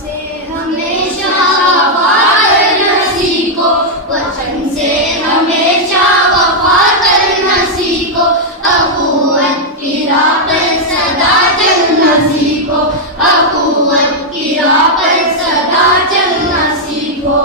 से हमेशा वफा करना सीखो, वतन से हमेशा वफा करना सीखो, अखुवत की राह पर सदा चलना सीखो, अखुवत की राह पर सदा चलना सीखो।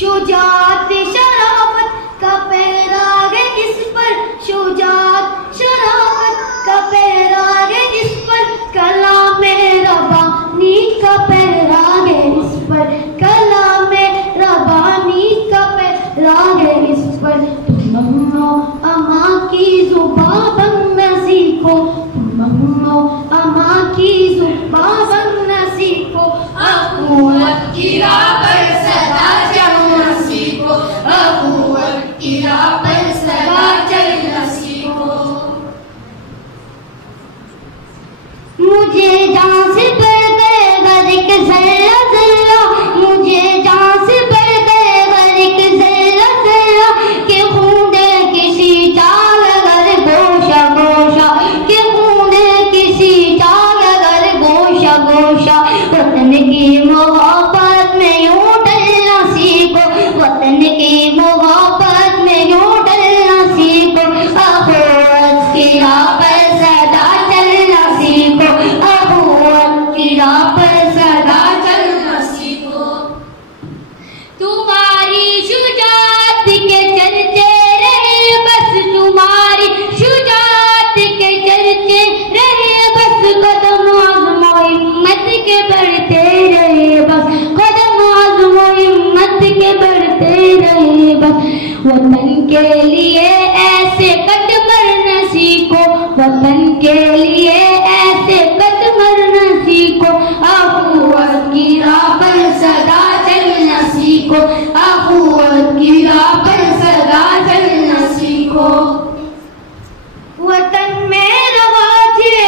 शुजाअत शराफत का पैराग इस पर, शुजाअत शराफत का पैराग इस पर, कलामे रब्बानी का पैराग इस पर, कलामे रब्बानी का पैराग इस पर। तुम अम्नो अमा की जुबां बनना सीखो, तुम अम्नो अमा की जुबां बनना सीखो, अखुवत की राह पर सदा चलना सीखो, अखुवत की राह पर सदा चलना सीखो। मुझे जान से बढ़ गए गरीक जर्रा जर्रा, मुझे जान से बढ़ गए गरीक जर्रा जर्रा, के खूंदे किसी चाल अगर गोशा गोशा, के खूंदे किसी चाल अगर गोशा गोशा। वतन की मोहब्बत में यूं डलना सीखो, वतन की मोहब्बत में यूं डलना सीखो, अखुवत की राह पर सदा चलना सीखो, अखुवत की राह पर सदा चलना सीखो। तुम्हारी शुजाअत के चलते रहे बस, तुम्हारी शुजाअत के चलते रहे बस, कदम आज़मो हिम्मत के बढ़ते रहे बस, कदम आज़मो हिम्मत के बढ़ते रहे बस। वतन के लिए ऐसे कद मरना सीखो, वतन के लिए ऐसे कद मरना सीखो, अखुवत की राह पर सदा चलना सीखो, अखुवत की राह पर सदा चलना सीखो। वतन में रवाजे,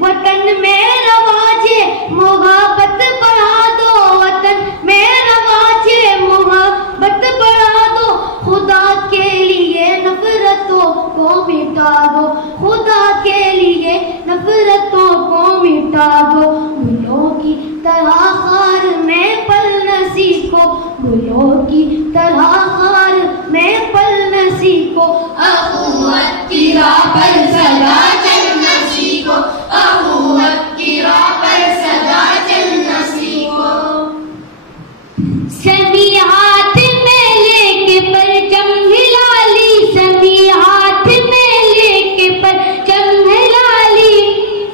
वतन में रवाजे मोहब्बत बढ़ा दो, वतन में रवाजे मोहब्बत बढ़ा दो, खुदा के लिए नफरतों को मिटा दो, खुदा के लिए नफरतों को मिटा दो। गुलों की तरह खार में पलना सीखो, गुलों की तरह खार में पलना सीखो, अखुवत की राह पर सदा चलना सीखो, अखुवत की राह पर सदा चलना सीखो। सभी हाथ में लेके परचम हिला ली, सभी हाथ में लेके परचम हिला ली,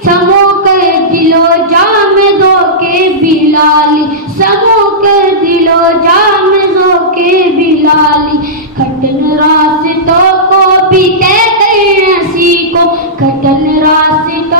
समो कर दिलो जाम दो के बिलाली, समो कर दिलो जाम दो के बिलाली। कठिन रास्तों को भी तय करना सीखो, कठिन रास्तों